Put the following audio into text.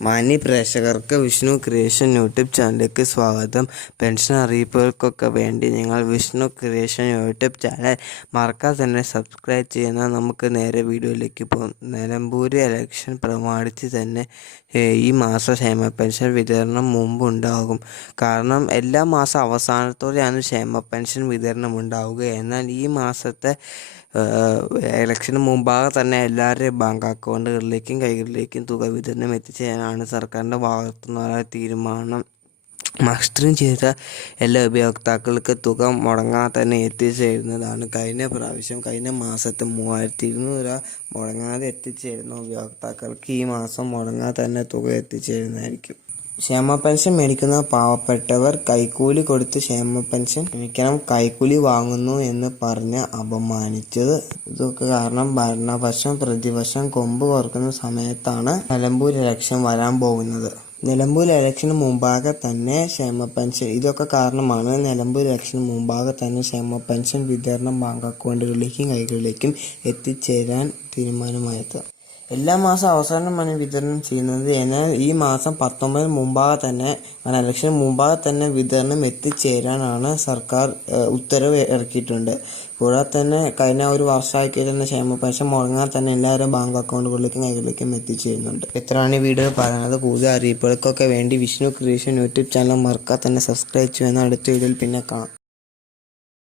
മാന്യ പ്രേക്ഷകർക്ക് Vishnu creation YouTube ചാനലിലേക്ക് സ്വാഗതം. പെൻഷൻ അറിയിപ്പുകൾക്കൊക്കെ വേണ്ടി നിങ്ങൾ വിഷ്ണു ക്രിയേഷൻ യൂട്യൂബ് ചാനൽ മറക്കാതെ തന്നെ സബ്സ്ക്രൈബ് ചെയ്യുന്ന നമുക്ക് നേരെ വീഡിയോയിലേക്ക് പോകും. നിലമ്പൂർ ഇലക്ഷൻ പ്രമാണിച്ച് തന്നെ ഈ മാസം ക്ഷേമ പെൻഷൻ വിതരണം മുമ്പുണ്ടാകും കാരണം എല്ലാ മാസം അവസാനത്തോടെയാണ് ക്ഷേമ പെൻഷൻ വിതരണം ഉണ്ടാവുക. എന്നാൽ ഈ മാസത്തെ ഇലക്ഷന് മുമ്പാകെ തന്നെ എല്ലാവരുടെയും ബാങ്ക് അക്കൗണ്ടുകളിലേക്കും കൈകളിലേക്കും തുക വിതരണം എത്തിച്ചേരാനാണ് സർക്കാരിന്റെ ഭാഗത്തു നിന്നുള്ള തീരുമാനം. മസ്റ്ററിങ് ചെയ്ത എല്ലാ ഉപയോക്താക്കൾക്ക് തുക മുടങ്ങാതെ തന്നെ എത്തിച്ചേരുന്നതാണ്. കഴിഞ്ഞ പ്രാവശ്യം കഴിഞ്ഞ മാസത്തെ മൂവായിരത്തി ഇരുന്നൂറ് രൂപ മുടങ്ങാതെ എത്തിച്ചേരുന്ന ഉപയോക്താക്കൾക്ക് ഈ മാസം മുടങ്ങാതെ തന്നെ തുക എത്തിച്ചേരുന്നതായിരിക്കും. ക്ഷേമ പെൻഷൻ മേടിക്കുന്ന പാവപ്പെട്ടവർ കൈക്കൂലി കൊടുത്ത് ക്ഷേമ പെൻഷൻ ക്ഷമിക്കണം കൈക്കൂലി വാങ്ങുന്നു എന്ന് പറഞ്ഞ് അപമാനിച്ചത്. ഇതൊക്കെ കാരണം ഭരണപക്ഷം പ്രതിപക്ഷം കൊമ്പ് കോർക്കുന്ന സമയത്താണ് നിലമ്പൂർ ഇലക്ഷൻ വരാൻ പോകുന്നത്. നിലമ്പൂർ ഇലക്ഷന് മുമ്പാകെ തന്നെ ക്ഷേമ പെൻഷൻ ഇതൊക്കെ കാരണമാണ് നിലമ്പൂർ ഇലക്ഷന് മുമ്പാകെ തന്നെ ക്ഷേമ പെൻഷൻ വിതരണം ബാങ്ക് അക്കൗണ്ടുകളിലേക്കും കൈകളിലേക്കും എത്തിച്ചേരാൻ തീരുമാനമായത്. എല്ലാ മാസം അവസാനം അവസാനമാണ് വിതരണം ചെയ്യുന്നത്. എന്നാൽ ഈ മാസം പത്തൊമ്പതിന് മുമ്പാകെ തന്നെ അങ്ങനെ ഇലക്ഷന് മുമ്പാകെ തന്നെ വിതരണം എത്തിച്ചേരാനാണ് സർക്കാർ ഉത്തരവ് ഇറക്കിയിട്ടുണ്ട്. കൂടാതെ തന്നെ കഴിഞ്ഞ ഒരു വർഷമാക്കി തന്നെ ക്ഷേമ പെൻഷൻ മുടങ്ങാൻ തന്നെ എല്ലാവരും ബാങ്ക് അക്കൗണ്ടുകളിലേക്കും കൈകളിലേക്കും എത്തിച്ചേരുന്നുണ്ട്. ഇത്രയാണ് ഈ വീഡിയോ പറയുന്നത്. കൂടുതൽ അറിയിപ്പുകൾക്കൊക്കെ വേണ്ടി വിഷ്ണു ക്രിയേഷൻ യൂട്യൂബ് ചാനൽ മറക്കാതെ തന്നെ സബ്സ്ക്രൈബ് ചെയ്യുന്ന അടുത്ത വീഡിയോയിൽ പിന്നെ കാണാം.